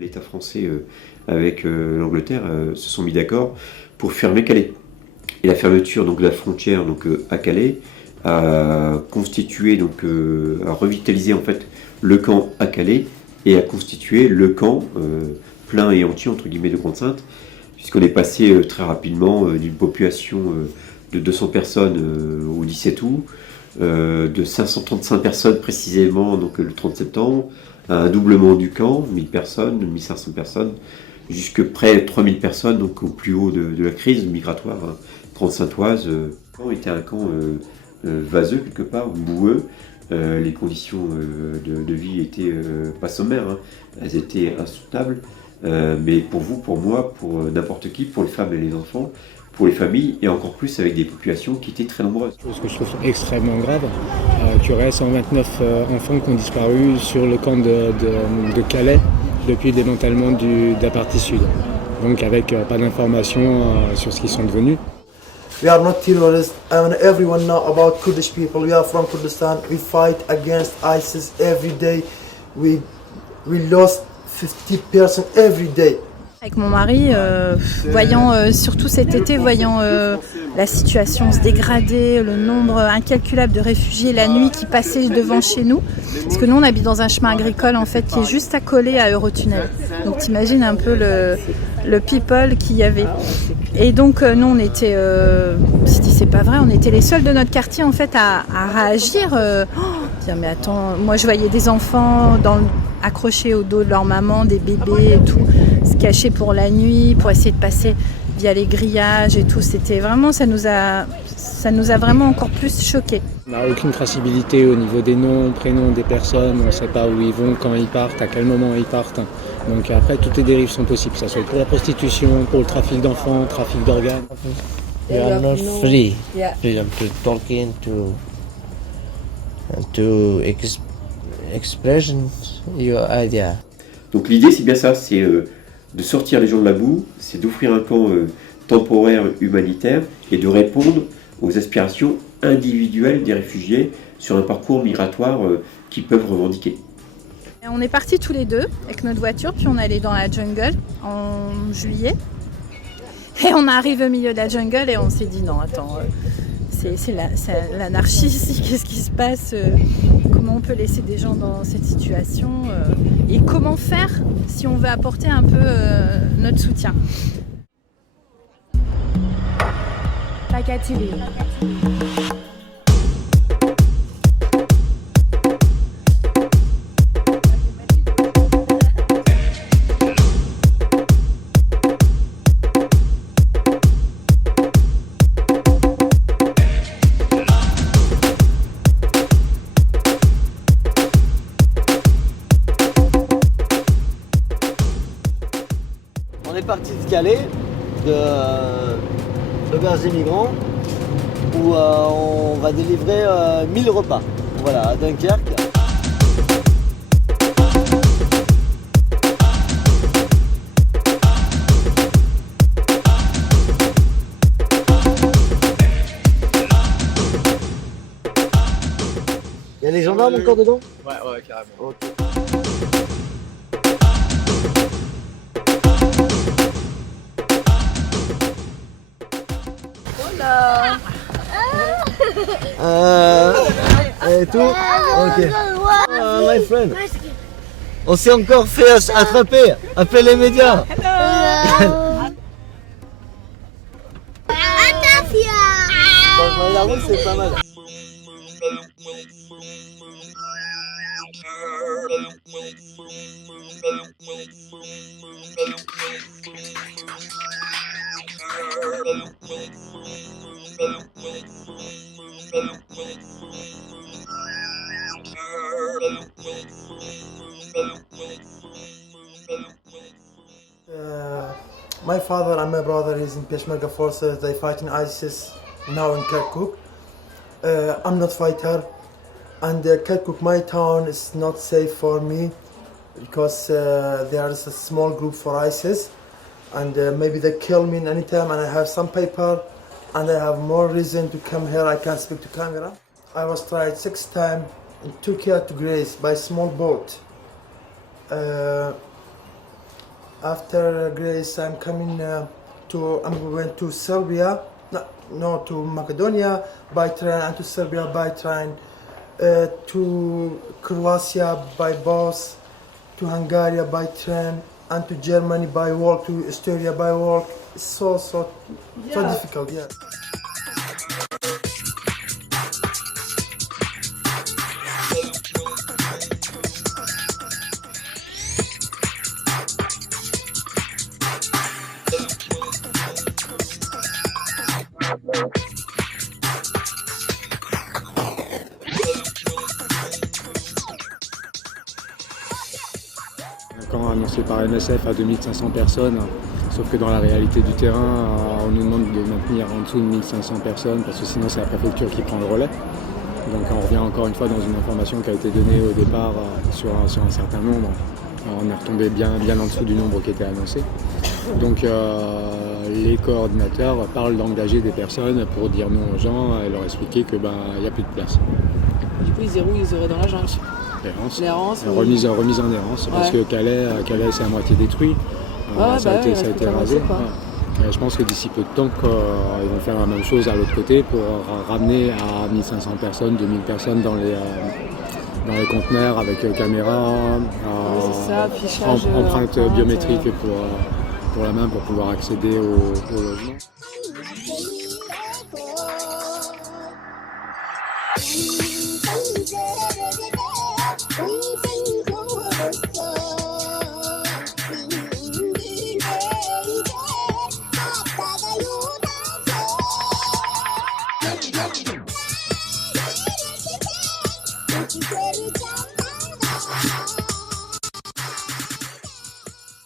L'État français avec l'Angleterre se sont mis d'accord pour fermer Calais. Et la fermeture donc, de la frontière à Calais a constitué, a revitalisé en fait le camp à Calais et a constitué le camp plein et entier entre guillemets de Grande-Synthe, puisqu'on est passé très rapidement d'une population de 200 personnes au 17 août, de 535 personnes précisément le 30 septembre, à un doublement du camp, 1000 personnes, 1500 personnes, jusque près de 3000 personnes, donc au plus haut de la crise migratoire grande-synthoise. Le camp était un camp vaseux quelque part, boueux. Les conditions de vie étaient pas sommaires, elles étaient insoutenables. Mais pour vous, pour moi, pour n'importe qui, pour les femmes et les enfants, pour les familles, et encore plus avec des populations qui étaient très nombreuses. Ce que je trouve extrêmement grave, qu'il y aurait 129 enfants qui ont disparu sur le camp de Calais depuis le démantèlement de la partie sud. Donc avec pas d'informations sur ce qu'ils sont devenus. We are not terrorists, and everyone know about Kurdish people. We are from Kurdistan. We fight against ISIS every day. We lost 50 person every day. Avec mon mari, voyant surtout cet été, voyant la situation se dégrader, le nombre incalculable de réfugiés la nuit qui passaient devant chez nous, parce que nous on habite dans un chemin agricole en fait qui est juste accolé à Eurotunnel. Donc t'imagines un peu le people qu'il y avait. Et donc nous on était, c'est pas vrai, on était les seuls de notre quartier en fait à réagir. Dire mais attends, moi je voyais des enfants accrochés au dos de leur maman, des bébés et tout, se cacher pour la nuit, pour essayer de passer via les grillages et tout. C'était vraiment, ça nous a vraiment encore plus choqués. On n'a aucune traçabilité au niveau des noms, prénoms des personnes, on ne sait pas où ils vont, quand ils partent, à quel moment ils partent. Donc après, toutes les dérives sont possibles, ça soit pour la prostitution, pour le trafic d'enfants, trafic d'organes. You are not free. Freedom to talking, to expression your idea. Donc l'idée c'est bien ça, c'est de sortir les gens de la boue, c'est d'offrir un camp temporaire humanitaire et de répondre aux aspirations individuelles des réfugiés sur un parcours migratoire qu'ils peuvent revendiquer. On est partis tous les deux avec notre voiture, puis on allait dans la jungle en juillet. Et on arrive au milieu de la jungle et on s'est dit non attends, c'est l'anarchie ici, qu'est-ce qui se passe, comment on peut laisser des gens dans cette situation et comment faire si on veut apporter un peu notre soutien. Pagatelli. On est parti de Calais, de l'auberge des migrants, où on va délivrer 1000 repas, voilà, à Dunkerque. Il y a les gendarmes encore dedans? Ouais, carrément. Okay. Et tout? Ok. My friend. On s'est encore fait attraper. Appelez les médias. Bon, la route, c'est pas mal. My father and my brother is in Peshmerga forces. They fight in ISIS now in Kirkuk. I'm not fighter, and Kirkuk, my town, is not safe for me because there is a small group for ISIS, and maybe they kill me anytime. And I have some paper, and I have more reason to come here. I can't speak to camera. I was tried 6 times in Turkey to Greece by small boat. After Greece, I'm going to Serbia, no, to Macedonia by train, and to Serbia by train, to Croatia by bus, to Hungary by train, and to Germany by walk, to Estonia by walk. It's so difficult, yeah. Quand annoncé par MSF à 2500 personnes, sauf que dans la réalité du terrain, on nous demande de maintenir en dessous de 1500 personnes parce que sinon c'est la préfecture qui prend le relais. Donc on revient encore une fois dans une information qui a été donnée au départ sur un certain nombre. On est retombé bien en dessous du nombre qui était annoncé. Donc les coordinateurs parlent d'engager des personnes pour dire non aux gens et leur expliquer que il n'y a plus de place. Du coup, ils iraient où? Ils iraient dans la jungle. L'errance, remise en errance, parce que Calais c'est à moitié détruit, ça a été rasé. Ouais. Je pense que d'ici peu de temps, ils vont faire la même chose à l'autre côté pour ramener à 1500 personnes, 2000 personnes dans les conteneurs avec caméra, empreinte biométrique pour la main pour pouvoir accéder au logement.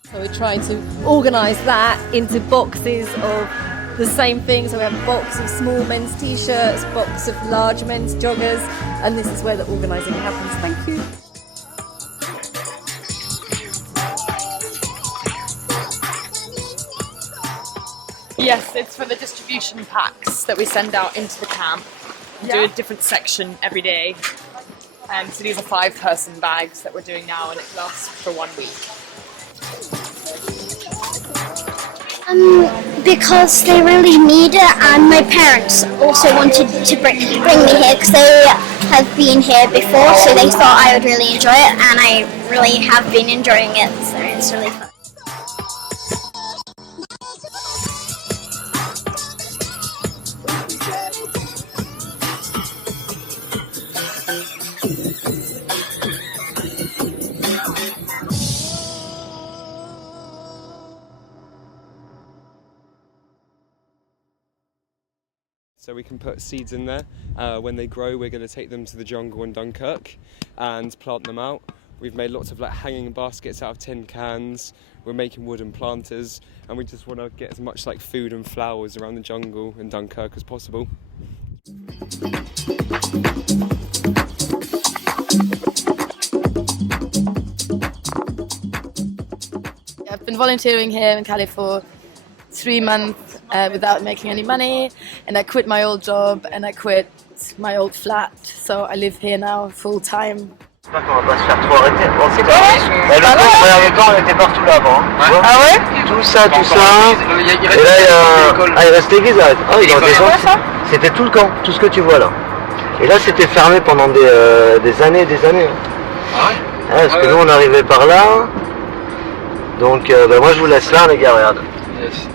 So we're trying to organise that into boxes of the same thing. So we have a box of small men's t-shirts, box of large men's joggers, and this is where the organising happens. Thank you. Yes, it's for the distribution packs that we send out into the camp. We do a different section every day. So these are 5-person bags that we're doing now, and it lasts for 1 week. Because they really need it, and my parents also wanted to bring me here because they have been here before, so they thought I would really enjoy it, and I really have been enjoying it, so it's really fun. So we can put seeds in there. When they grow, we're going to take them to the jungle in Dunkirk and plant them out. We've made lots of hanging baskets out of tin cans. We're making wooden planters, and we just want to get as much food and flowers around the jungle in Dunkirk as possible. I've been volunteering here in Calais for 3 months without making any money, and I quit my old job and I quit my old flat, so I live here now full time. J'espère qu'on va pas se faire trop arrêter. Bon, c'est le temps, on était partout là avant. Ah ouais? Tout ça. Et là, il reste l'église, arrête. Ah, ils ont descendu. C'était tout le camp, tout ce que tu vois là. Et là, c'était fermé pendant des années et des années. Ah ouais? Parce que nous on arrivait par là. Donc moi je vous laisse là les gars, regarde. Yes.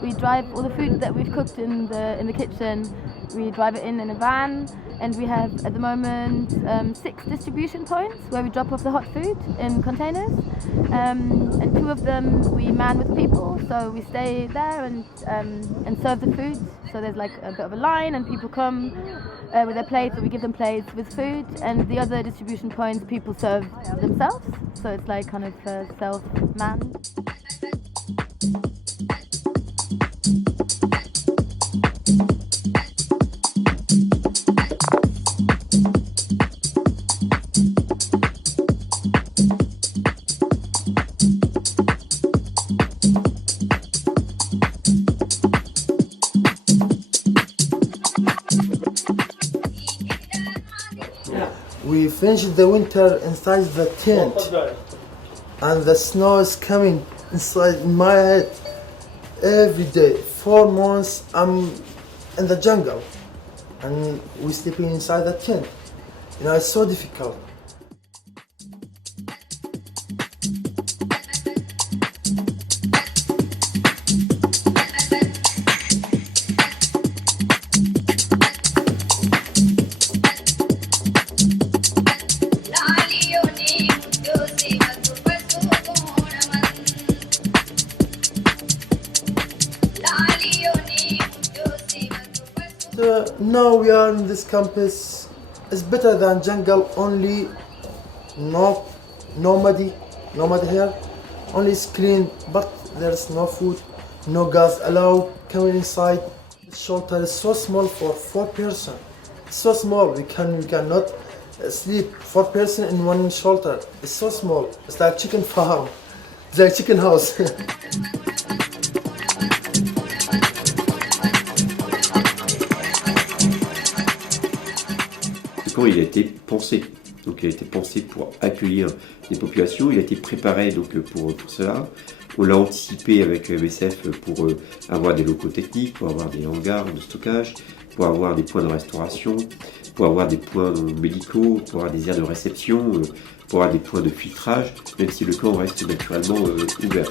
We drive all the food that we've cooked in the kitchen. We drive it in a van, and we have at the moment 6 distribution points where we drop off the hot food in containers, and 2 of them we man with people. So we stay there and serve the food. So there's like a bit of a line, and people come with their plates, or we give them plates with food. And the other distribution points, people serve themselves. So it's like kind of self-manned. We finished the winter inside the tent, and the snow is coming inside my head every day. 4 months I'm in the jungle, and we sleeping inside the tent. You know, it's so difficult. Now we are in this campus. It's better than jungle. Only nobody here. Only it's clean, but there's no food, no gas allowed coming inside. The shelter is so small for 4 person. It's so small. We cannot sleep 4 person in one shelter. It's so small. It's like chicken farm. It's like chicken house. Il a été pensé. Donc il a été pensé pour accueillir des populations, il a été préparé donc pour cela. On l'a anticipé avec MSF pour avoir des locaux techniques, pour avoir des hangars de stockage, pour avoir des points de restauration, pour avoir des points médicaux, pour avoir des aires de réception, pour avoir des points de filtrage, même si le camp reste naturellement ouvert.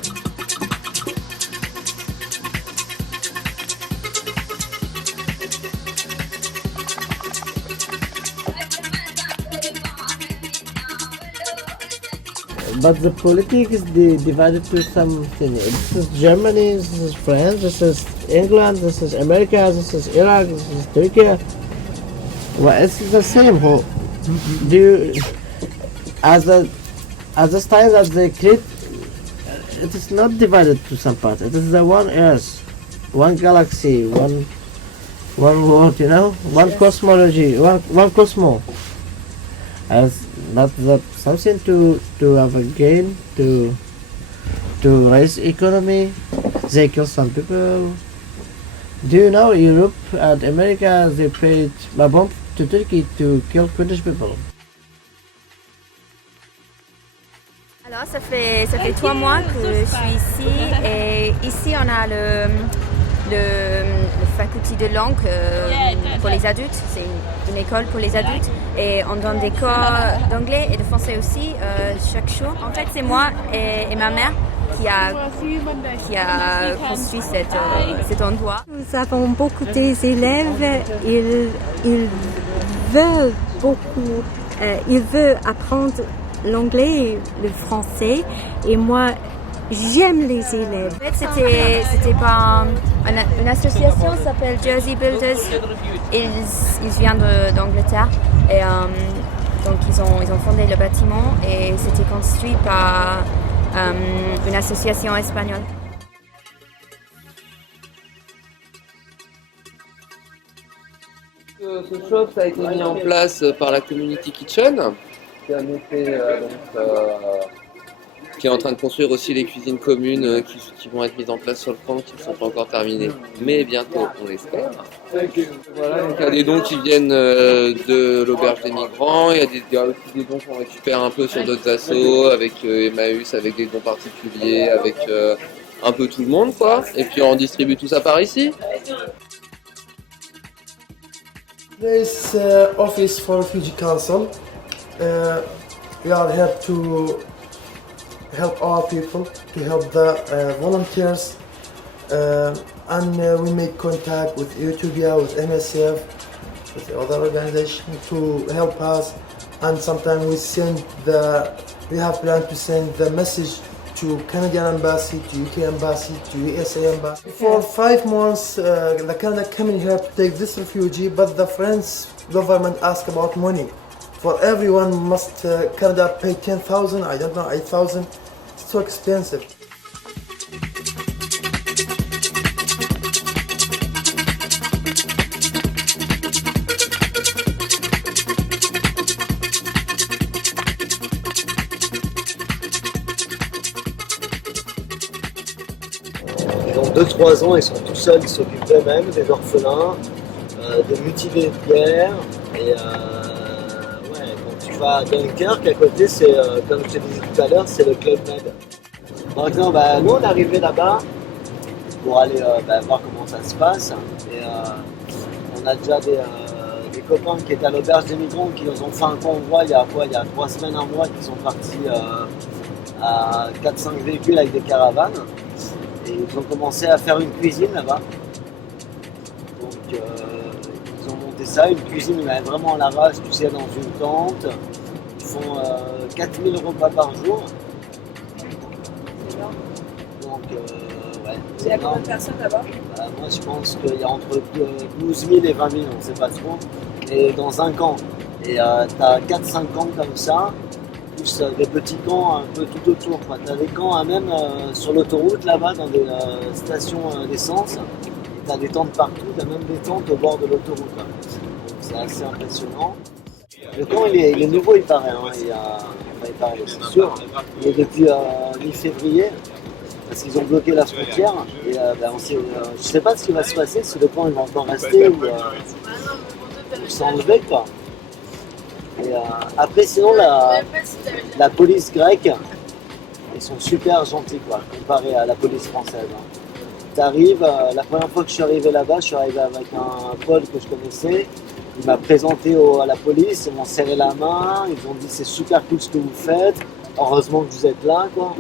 But the politics is divided to something. This is Germany, this is France, this is England, this is America, this is Iraq, this is Turkey. Well, it's the same. Do you, as the time that they create, it is not divided to some parts. It is the one Earth, one galaxy, one world. You know, one cosmology, one cosmos. As not that something to have a gain to raise economy. They kill some people. Do you know Europe and America they paid a bomb to Turkey to kill Kurdish people? Alors ça fait 3 mois que je suis ici et ici on a le faculté de langue pour les adultes, c'est une école pour les adultes et on donne des cours d'anglais et de français aussi chaque jour. En fait c'est moi et ma mère qui a construit cet endroit. Nous avons beaucoup d'élèves, ils veulent beaucoup, ils veulent apprendre l'anglais et le français et moi j'aime les élèves. En fait c'était pas une association qui s'appelle Jersey Builders. Ils viennent d'Angleterre et donc ils ont fondé le bâtiment et c'était construit par une association espagnole. Ce shop ça a été mis en place par la Community Kitchen qui a monté, qui est en train de construire aussi les cuisines communes qui vont être mises en place sur le camp, qui ne sont pas encore terminées, mais bientôt, on l'espère. Voilà, donc il y a des dons qui viennent de l'auberge des migrants, il y a aussi des dons qu'on récupère un peu sur d'autres assos, avec Emmaüs, avec des dons particuliers, avec un peu tout le monde, quoi. Et puis on distribue tout ça par ici. This office for Refugee Council. We are here to help our people, to help the volunteers, and we make contact with Utopia, with MSF, with the other organizations to help us. And sometimes we have planned to send the message to Canadian Embassy, to UK Embassy, to USA Embassy. For 5 months, the Canada coming here to take this refugee, but the French government asked about money. For everyone must Canada pay 10,000, I don't know, 8,000. It's so expensive. Ils ont 2-3 ans, ils sont tout seuls, ils s'occupent eux-mêmes des orphelins, des mutilés de guerre. Et quand tu vas à Dunkerque, à côté, c'est, comme je te disais tout à l'heure, c'est le Club Med. Par exemple, nous on est arrivés là-bas pour aller voir comment ça se passe. Et on a déjà des copains qui étaient à l'auberge des migrants qui nous ont fait un convoi il y a 3 semaines, un mois, qui sont partis à 4-5 véhicules avec des caravanes. Et ils ont commencé à faire une cuisine là-bas. Donc ils ont monté ça, une cuisine mais vraiment à l'arrache, tu sais, dans une tente. Ils font 4000 repas par jour. Donc ouais. Il y a combien de personnes là-bas? Moi je pense qu'il y a entre 12 000 et 20 000, on ne sait pas trop. Et dans un camp. Et tu as 4-5 camps comme ça. Des petits camps un peu tout autour. Tu as des camps même sur l'autoroute là-bas, dans des stations d'essence. Tu as des tentes partout, tu as même des tentes au bord de l'autoroute. Donc c'est assez impressionnant. Le camp il est nouveau, il paraît. Il paraît, c'est sûr. Il est depuis mi-février, parce qu'ils ont bloqué la frontière. Et je ne sais pas ce qui va se passer, si le camp il va encore rester ou s'enlever, quoi. Et après, sinon, la police grecque, ils sont super gentils, quoi, comparé à la police française. T'arrives, la première fois que je suis arrivé là-bas, je suis arrivé avec un Paul que je connaissais. Il m'a présenté à la police, ils m'ont serré la main, ils ont dit c'est super cool ce que vous faites, heureusement que vous êtes là, quoi.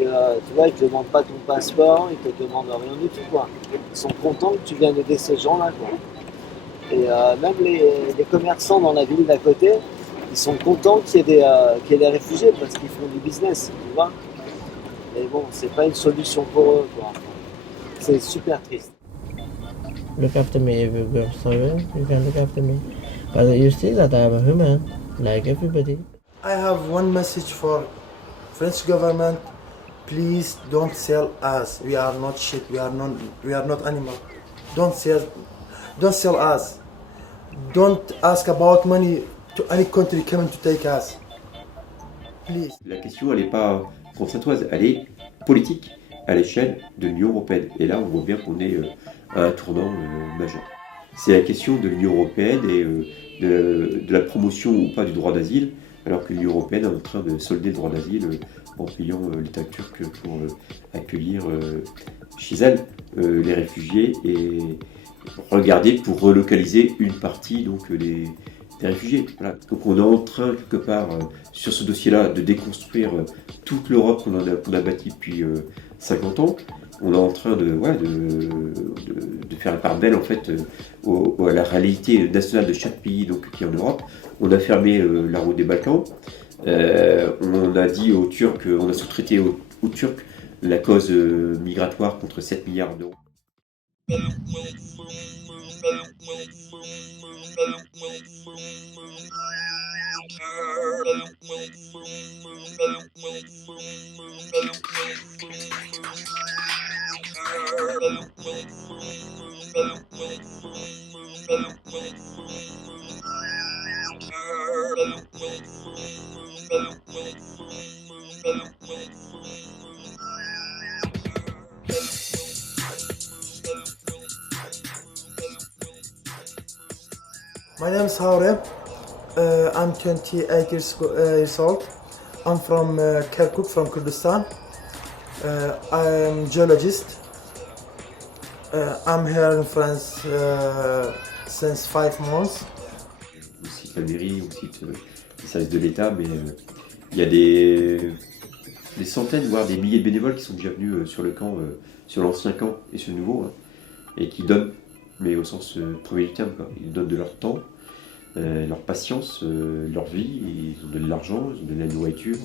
Et, tu vois, ils te demandent pas ton passeport, ils te demandent rien du tout, quoi. Ils sont contents que tu viennes aider ces gens-là, quoi. Et même les commerçants dans la ville d'à côté, ils sont contents qu'il y ait des réfugiés parce qu'ils font du business, tu vois. Mais bon, c'est pas une solution pour eux, quoi. C'est super triste. Look after me if you go somewhere, you can look after me. But you see that I'm a human, like everybody. I have one message for French government. Please don't sell us. We are not shit. We are not animal. Don't sell us. Don't ask about money to any country coming to take us. Please. La question, elle n'est pas française, elle est politique à l'échelle de l'Union européenne. Et là, on voit bien qu'on est à un tournant majeur. C'est la question de l'Union européenne et de la promotion ou pas du droit d'asile, alors que l'Union européenne est en train de solder le droit d'asile en payant l'État turc pour accueillir chez elle les réfugiés et regarder pour relocaliser une partie donc, des réfugiés. Voilà. Donc on est en train, quelque part, sur ce dossier-là, de déconstruire toute l'Europe qu'on a bâtie depuis 50 ans. On est en train de faire la part belle en fait, à la réalité nationale de chaque pays donc, qui est en Europe. On a fermé la route des Balkans. On a dit aux Turcs, on a sous-traité aux Turcs la cause migratoire contre 7 milliards d'euros. My name is Haure. I'm 28 years old. I'm from Kirkuk, from Kurdistan. I'm geologist. I'm here in France since 5 months. On cite la mairie, on cite les services de l'État, mais il y a des centaines, voire des milliers de bénévoles qui sont déjà venus sur le camp, sur l'ancien camp et ce nouveau, hein, et qui donnent, mais au sens premier du terme, quoi. Ils donnent de leur temps, leur patience, leur vie, ils ont donné de l'argent, ils ont donné de la nourriture,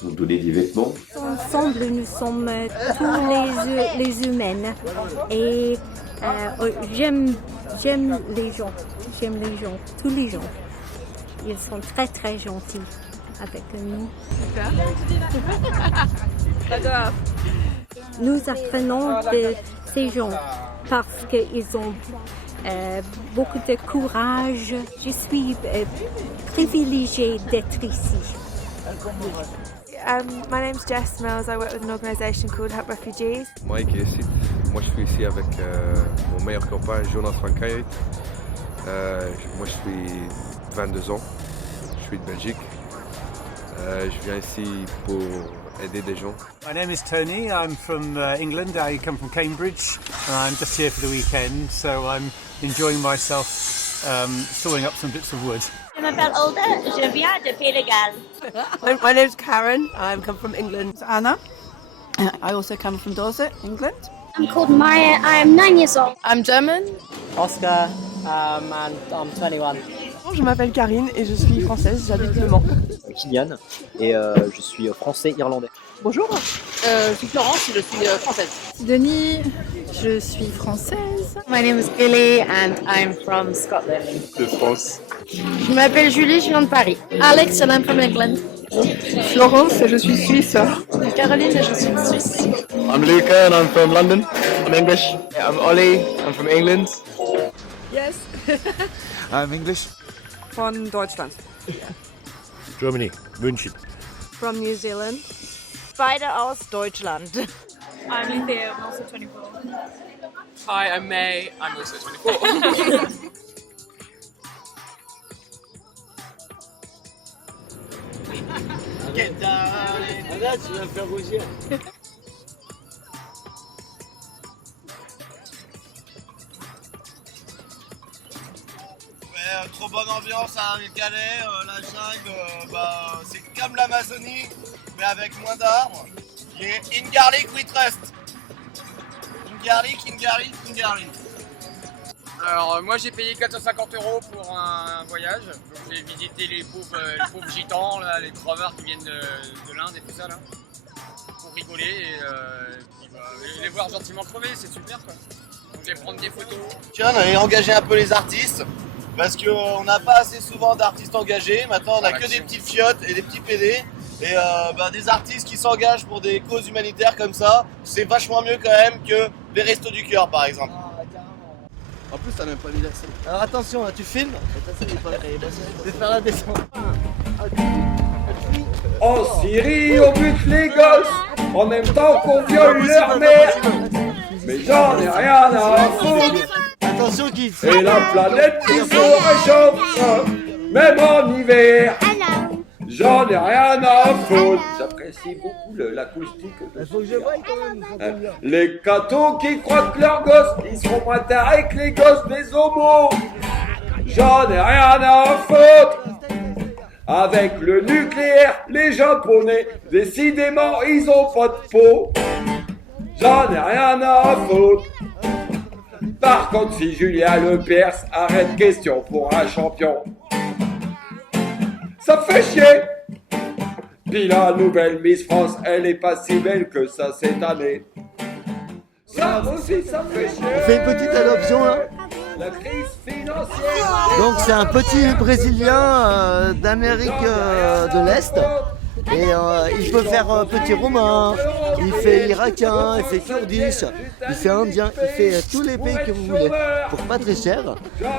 ils ont donné des vêtements. Ensemble, nous sommes tous les humains et j'aime les gens, tous les gens. Ils sont très très gentils avec nous. Nous apprenons de ces gens parce qu'ils ont beaucoup de courage. Je suis privilégiée d'être ici. My name's Jess Mills. I work with an organisation called Help Refugees. Mike et Sid. Moi je suis ici avec mon meilleur copain Jonas Van Kuyt. Moi je suis 22 ans. Je suis de Belgique. Je viens ici pour aider des gens. My name is Tony. I'm from England. I come from Cambridge. And I'm just here for the weekend, so I'm enjoying myself sawing up some bits of wood. Je m'appelle Olga, je viens de Pays de Galles. My name's Karen. I come from England. Anna. I also come from Dorset, England. I'm called Maya. I'm 9 years old. I'm German. Oscar, and I'm 21. Je m'appelle Karine et je suis française, j'habite Le Mans. Kylian et je suis français-irlandais. Bonjour, je suis Florence, je suis française. Denis, je suis française. My name is Billy and I'm from Scotland. De France. Je m'appelle Julie, je viens de Paris. Alex and I'm from England. Florence et je suis suisse. Caroline et je suis suisse. I'm Luca and I'm from London. I'm English. Yeah, I'm Ollie. I'm from England. Yes. I'm English. Von Deutschland. Germany. München. From New Zealand. Beide aus Deutschland. I'm Theo, I'm also 24. Hi, I'm May, I'm also 24. Get down. Là, tu vas me faire rougir. Trop bonne ambiance à Calais, la jungle, c'est comme l'Amazonie, mais avec moins d'arbres. Et in garlic we trust. In garlic. Alors moi j'ai payé 450 € pour un voyage, donc j'ai visité les pauvres gitans, là, les crevards qui viennent de l'Inde et tout ça là, pour rigoler et les voir gentiment crever, c'est super quoi. Donc je vais prendre des photos. Tiens, on allait engager un peu les artistes. Parce qu'on n'a pas assez souvent d'artistes engagés, maintenant on n'a que des petites fiottes et des petits PD. Et des artistes qui s'engagent pour des causes humanitaires comme ça, c'est vachement mieux quand même que les restos du cœur par exemple. En plus, t'as même pas mis la scène. Alors attention, là, tu filmes. Je vais faire la descente. En Syrie, on bute les gosses, en même temps qu'on viole leur mère. Mais j'en ai rien à foutre. Attention, Kids. Et la planète qui se réchauffe, même en hiver. J'en ai rien à foutre. J'apprécie beaucoup l'acoustique. Il faut que je voie quand même. Les cathos qui croient que leurs gosses, ils seront moins tarés que les gosses des homos. J'en ai rien à foutre. Avec le nucléaire, les Japonais, décidément, ils ont pas de peau. J'en ai rien à foutre. Par contre, si Julien Lepers arrête question pour un champion, ça fait chier. Puis la nouvelle Miss France, elle est pas si belle que ça cette année. Ça aussi, ça fait chier. On fait une petite adoption là. La crise financière. Donc c'est un petit Brésilien d'Amérique de l'Est Et il peut faire petit roumain, il fait irakien, il fait kurdish, il fait indien, il fait tous les pays que vous voulez. Pour pas très cher,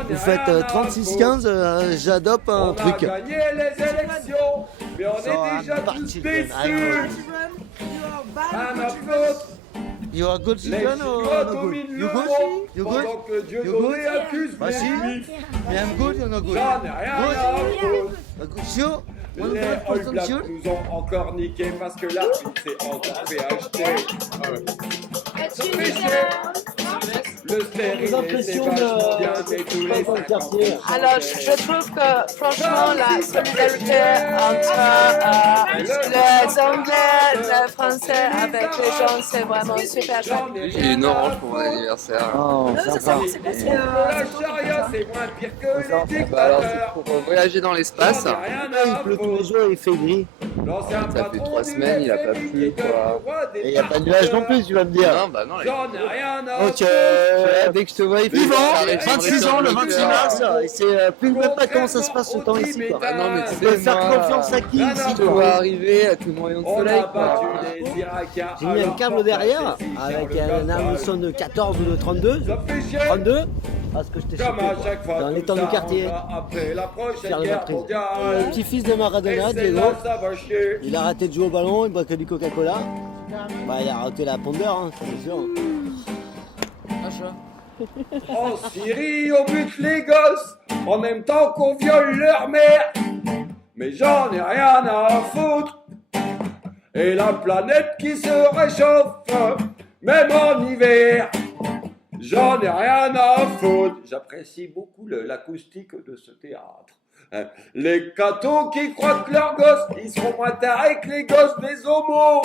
vous faites 36-15, j'adopte un truc. Gagné les élections, mais on est déjà tous déçus. You are good Les citizen Chinois or no good? dominent You le good? monde You good? pendant que Dieu You donné good? accuse Bah si. mes Mais I'm good, you're not good. J'en ai rien à foutre. Sure? Les All 100% Blacks sure? nous ont encore niqué parce que l'arbitre s'est encore fait acheter. Ça fait chier. Le stérilet, c'est impressions vachement de- bien, mais tous les 50 Alors, je trouve que franchement, la solidarité entre les Anglais, les Français avec les gens, c'est vraiment super chouette. J'ai une orange pour mon anniversaire. Oh, sympa. La charia, c'est moins pire que les Bah alors dictateurs. c'est pour voyager dans l'espace. Il pleut tous les jours, il fait gris. Ça fait 3 semaines, il a pas plu quoi. Et il n'y a pas de nuages non plus, tu vas me dire. Non, bah non. J'en ai rien à Donc, Dès que je te vois, il fait Yvan, j'arrive, 26 ans, le 26 mars, et c'est plus même pas comment ça se passe ce temps ici. Quoi. Ah non, mais tu Tu peux sais, faire moi, confiance à qui ici je te quoi. vois arriver à tout moyen de On soleil a quoi. battu les Irakiens. J'ai mis un câble derrière avec un Amazon de 14 ou de 32. 32 parce que j'étais Comme chopé à quoi. chaque fois, Dans les tout temps du ça, quartier. on va après la prochaine Faire le guerre maîtrise. mondiale. Le petit-fils de Maradona, Et c'est Diego, là, ça va chier. il a raté de jouer au ballon, il boit que du Coca-Cola. Bah il a raté la pondeur, hein, c'est sûr. En Syrie, on bute les gosses, en même temps qu'on viole leur mère. Mais j'en ai rien à foutre. Et la planète qui se réchauffe, même en hiver. J'en ai rien à foutre. J'apprécie beaucoup l'acoustique de ce théâtre. Les cathos qui croient que leurs gosses, ils seront moins tarés que les gosses des homos.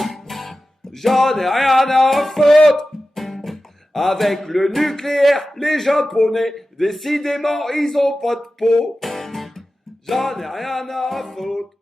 J'en ai rien à foutre. Avec le nucléaire, les Japonais, décidément, ils ont pas de peau. J'en ai rien à foutre.